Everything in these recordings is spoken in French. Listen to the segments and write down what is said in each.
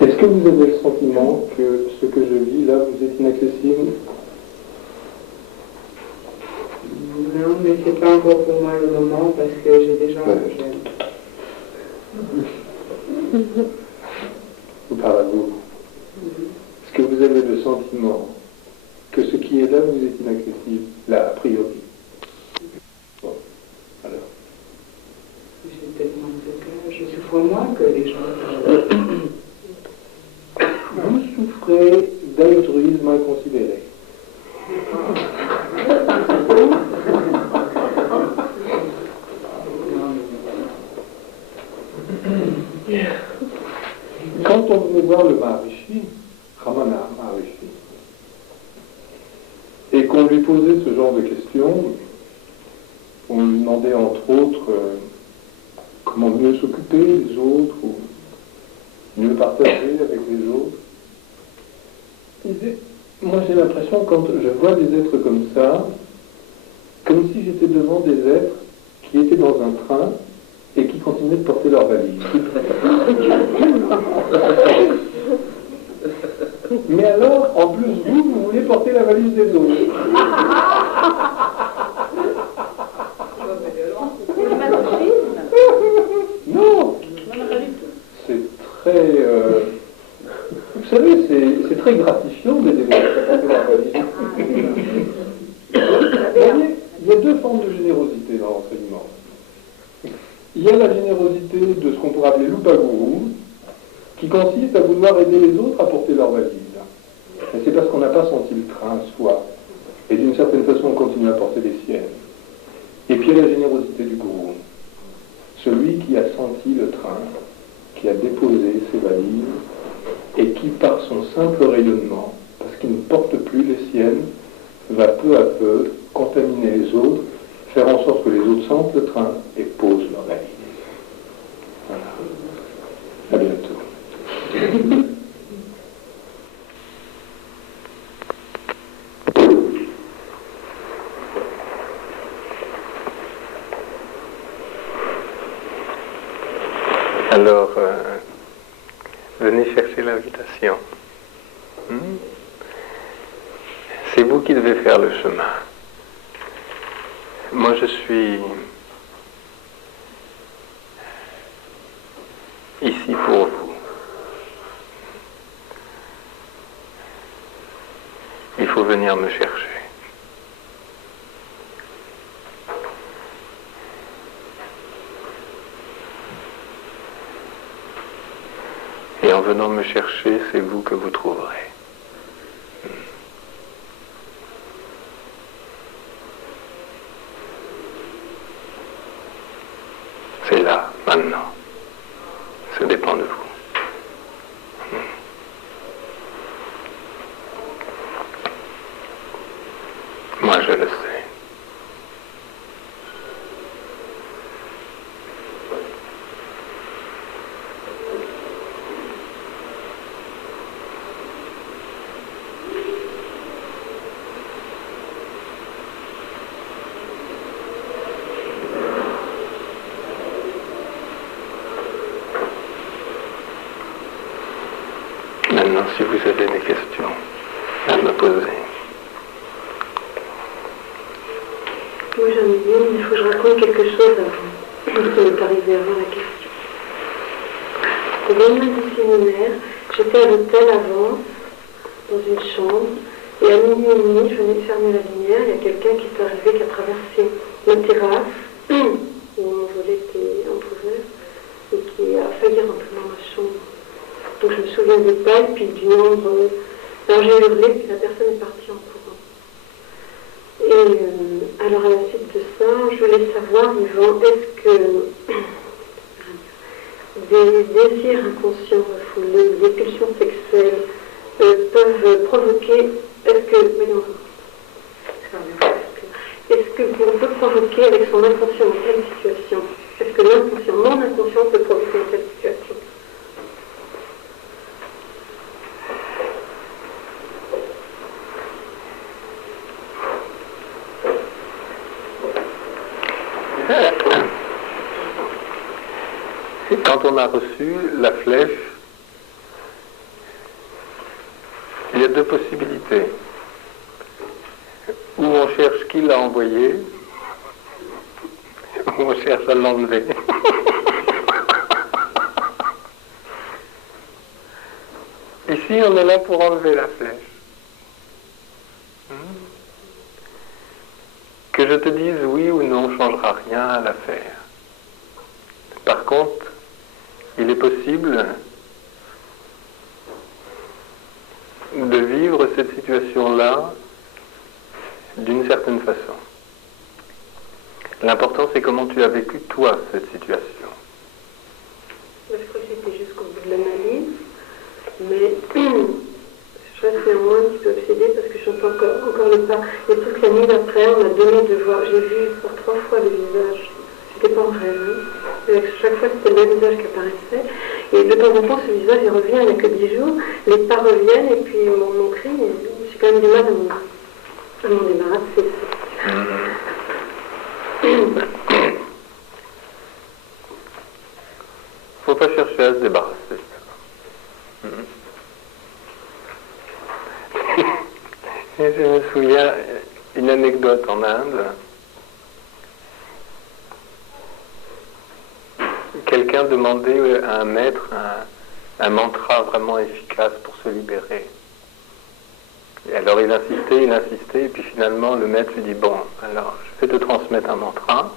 Est-ce que vous avez le sentiment que ce que je vis là vous est inaccessible? Non, mais c'est pas encore pour moi le moment parce que j'ai des gens que j'aime. Ou par vous. Est-ce que vous avez le sentiment que ce qui est là vous est inaccessible, là, a priori? Bon, alors. J'ai tellement de cas, je souffre moins que les gens. Vous souffrez d'altruisme inconsidéré. Quand on venait voir le Maharishi, Ramana Maharishi, et qu'on lui posait ce genre de questions, on lui demandait entre autres comment mieux s'occuper des autres, ou mieux partager avec les autres. Il disait, moi j'ai l'impression quand je vois des êtres comme ça, comme si j'étais devant des êtres qui étaient dans un train et qui continuaient de porter leurs valises. Mais alors, en plus, vous voulez porter la valise des autres. Non, c'est très... vous savez, c'est très gratifiant d'aider les autres à porter leur valise. Il y a deux formes de générosité dans l'enseignement. Il y a la générosité de ce qu'on pourrait appeler l'upaguru, qui consiste à vouloir aider les autres à porter leur valise. Mais c'est parce qu'on n'a pas senti le train soi. Et d'une certaine façon, on continue à porter les siennes. Et puis il y a la générosité du gourou. Celui qui a senti le train, qui a déposé ses valises, et qui, par son simple rayonnement, parce qu'il ne porte plus les siennes, va peu à peu contaminer les autres, faire en sorte que les autres sentent le train et posent leurs valises. Voilà. À bientôt. Alors, venez chercher l'invitation. C'est vous qui devez faire le chemin. Moi, je suis ici pour vous. Il faut venir me chercher. Et en venant me chercher, c'est vous que vous trouverez. C'est là, maintenant. Ça dépend de vous. Moi, je le sais. Maintenant, si vous avez des questions à me poser. Moi j'en ai une, mais il faut que je raconte quelque chose avant. Ça m'est arrivé avant la question. Au lendemain du séminaire, j'étais à l'hôtel avant, dans une chambre, et à minuit et demi, je venais de fermer la lumière, il y a quelqu'un qui est arrivé, qui a traversé la terrasse, où mon volet était entrouvert, et qui a failli rentrer dans ma chambre. Donc je me souviens des pas, et puis du nombre. Alors j'ai hurlé, puis la personne est partie en courant. Et alors à la suite de ça, je voulais savoir, Yvan, est-ce que des désirs inconscients refoulés, des pulsions sexuelles peuvent provoquer, est-ce que on peut provoquer avec son inconscient dans telle situation? Est-ce que l'inconscient, mon inconscient peut provoquer dans telle situation? Quand on a reçu la flèche, deux possibilités. Ou on cherche qui l'a envoyé, ou on cherche à l'enlever. Ici, on est là pour enlever la flèche. Que je te dise oui ou non ne changera rien à l'affaire. Par contre, il est possible de vivre cette situation-là d'une certaine façon. L'important, c'est comment tu as vécu, toi, cette situation. Je crois que j'étais jusqu'au bout de l'analyse, mais je reste néanmoins un petit peu obsédée parce que je sens encore le pas. Et toute la nuit d'après, on m'a donné de voir, j'ai vu pour 3 fois le visage. C'était pas en rêve, hein. Chaque fois, c'était le même visage qui apparaissait. Et de temps en temps, ce visage, il revient, il n'y a que 10 jours. Les pas reviennent et puis mon cri, j'ai quand même du mal à m'en débarrasser. Faut pas chercher à se débarrasser. Et je me souviens une anecdote en Inde. Quelqu'un demandait à un maître un mantra vraiment efficace pour se libérer. Et alors il insistait, et puis finalement le maître lui dit, bon, alors je vais te transmettre un mantra.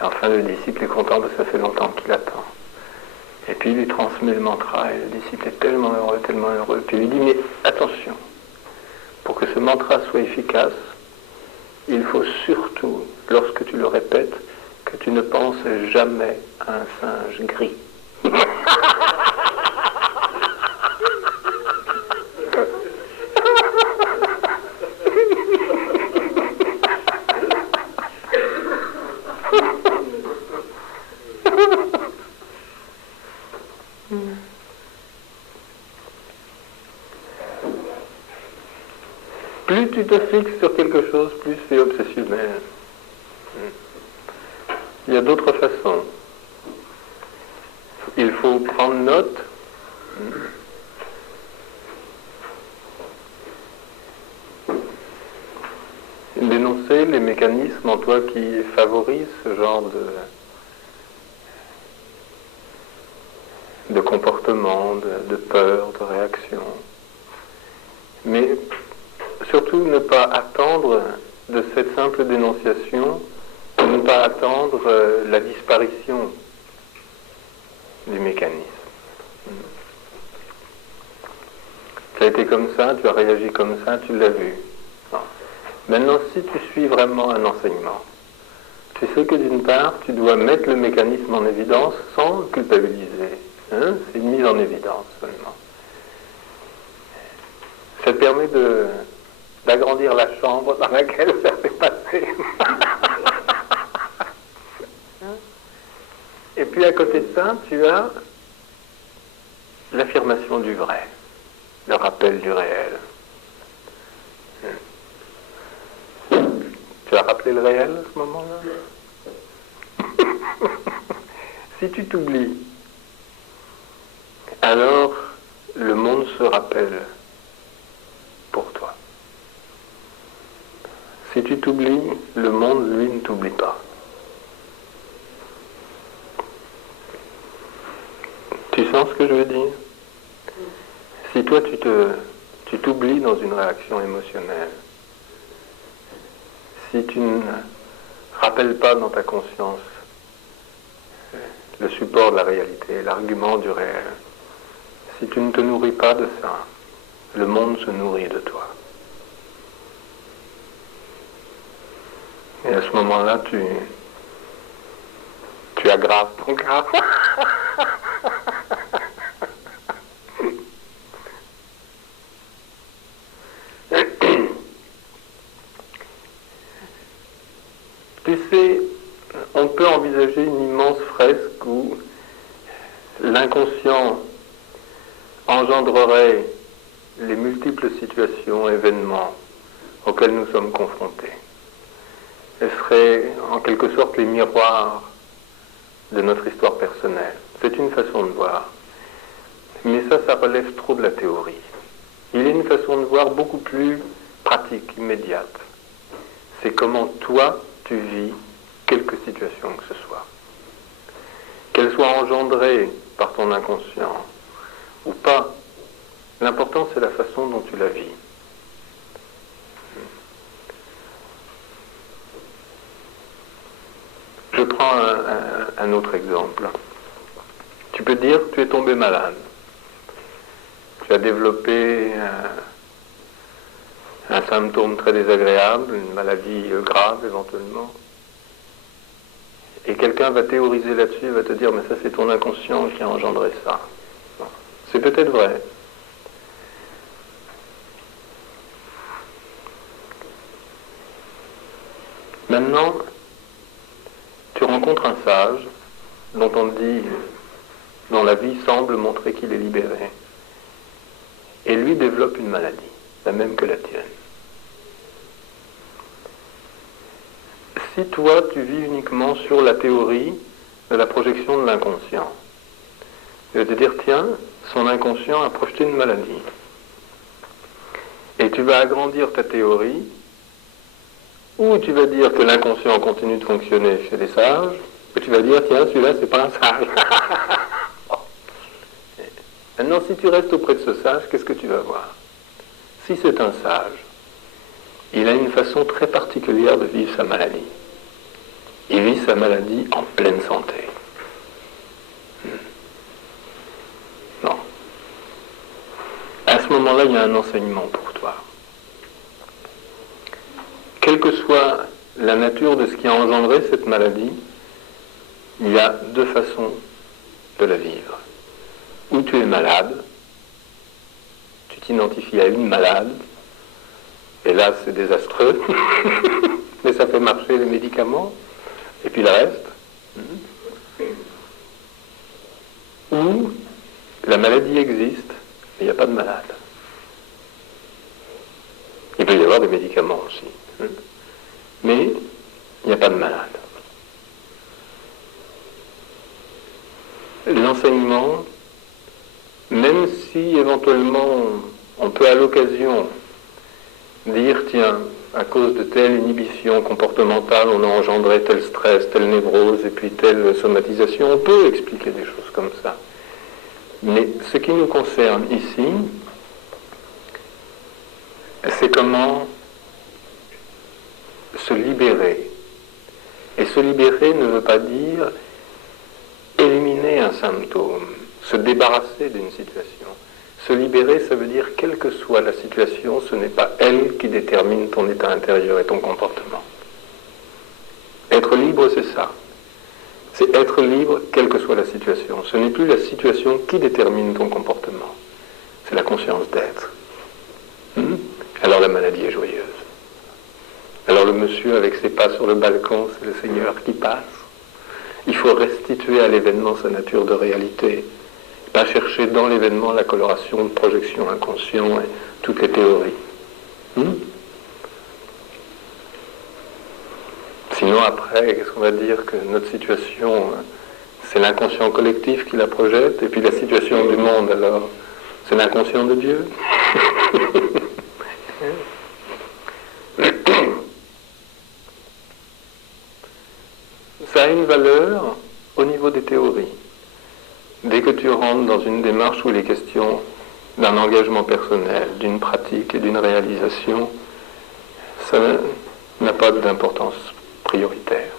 Et enfin le disciple est content parce que ça fait longtemps qu'il attend. Et puis il lui transmet le mantra, et le disciple est tellement heureux. Puis il lui dit, mais attention, pour que ce mantra soit efficace, il faut surtout, lorsque tu le répètes, que tu ne penses jamais à un singe gris. Plus tu te fixes sur quelque chose, plus c'est obsessionnel. Il y a d'autres façons. Il faut prendre note d'énoncer les mécanismes en toi qui favorisent ce genre de comportement, de peur, de réaction. Mais surtout ne pas attendre de cette simple dénonciation, ne pas attendre la disparition du mécanisme. Ça a été comme ça, tu as réagi comme ça, tu l'as vu. Non. Maintenant, si tu suis vraiment un enseignement, tu sais que d'une part, tu dois mettre le mécanisme en évidence sans culpabiliser. Hein? C'est une mise en évidence seulement. Ça te permet d'agrandir la chambre dans laquelle ça s'est passé. Et puis à côté de ça, tu as l'affirmation du vrai, le rappel du réel. Tu as rappelé le réel à ce moment-là? Si tu t'oublies, alors le monde se rappelle pour toi. Si tu t'oublies, le monde, lui, ne t'oublie pas. Tu sens ce que je veux dire? Si toi, tu t'oublies dans une réaction émotionnelle, si tu ne rappelles pas dans ta conscience le support de la réalité, l'argument du réel, si tu ne te nourris pas de ça, le monde se nourrit de toi. Et à ce moment-là, tu aggraves ton cas. Tu sais, on peut envisager une immense fresque où l'inconscient engendrerait les multiples situations, événements auxquels nous sommes confrontés. Elles seraient en quelque sorte les miroirs de notre histoire personnelle. C'est une façon de voir. Mais ça relève trop de la théorie. il est une façon de voir beaucoup plus pratique, immédiate. C'est comment toi, tu vis quelque situation que ce soit. Qu'elle soit engendrée par ton inconscient ou pas, l'important c'est la façon dont tu la vis. Je prends un autre exemple. Tu peux dire que tu es tombé malade. Tu as développé un symptôme très désagréable, une maladie grave éventuellement. Et quelqu'un va théoriser là-dessus, va te dire, mais ça c'est ton inconscient qui a engendré ça. C'est peut-être vrai. Maintenant, tu rencontres un sage dont on dit, dont la vie semble montrer qu'il est libéré. Et lui développe une maladie, la même que la tienne. Si toi, tu vis uniquement sur la théorie de la projection de l'inconscient, je vais te dire, tiens, son inconscient a projeté une maladie. Et tu vas agrandir ta théorie, ou tu vas dire que l'inconscient continue de fonctionner chez les sages, ou tu vas dire, tiens, celui-là, c'est pas un sage. Maintenant, si tu restes auprès de ce sage, qu'est-ce que tu vas voir? Si c'est un sage, il a une façon très particulière de vivre sa maladie. Il vit sa maladie en pleine santé. Non. À ce moment-là, il y a un enseignement pour toi. Quelle que soit la nature de ce qui a engendré cette maladie, il y a deux façons de la vivre. Ou tu es malade, tu t'identifies à une malade, et là c'est désastreux, mais ça fait marcher les médicaments, et puis le reste. Ou la maladie existe, mais il n'y a pas de malade. Il peut y avoir des médicaments aussi, mais il n'y a pas de malade. L'enseignement, même si éventuellement on peut à l'occasion dire, tiens, à cause de telle inhibition comportementale, on a engendré tel stress, telle névrose, et puis telle somatisation, on peut expliquer des choses comme ça. Mais ce qui nous concerne ici, c'est comment se libérer. Et se libérer ne veut pas dire éliminer un symptôme, se débarrasser d'une situation. Se libérer, ça veut dire, quelle que soit la situation, ce n'est pas elle qui détermine ton état intérieur et ton comportement. Être libre, c'est ça. C'est être libre, quelle que soit la situation. Ce n'est plus la situation qui détermine ton comportement. C'est la conscience d'être. Alors la maladie est joyeuse. Alors le monsieur avec ses pas sur le balcon, c'est le Seigneur qui passe. Il faut restituer à l'événement sa nature de réalité. Pas chercher dans l'événement la coloration de projection inconscient et toutes les théories. Sinon après, qu'est-ce qu'on va dire? Que notre situation, c'est l'inconscient collectif qui la projette, et puis la situation du monde, alors, c'est l'inconscient de Dieu. Ça a une valeur au niveau des théories. Dès que tu rentres dans une démarche où il est question d'un engagement personnel, d'une pratique et d'une réalisation, ça n'a pas d'importance prioritaire.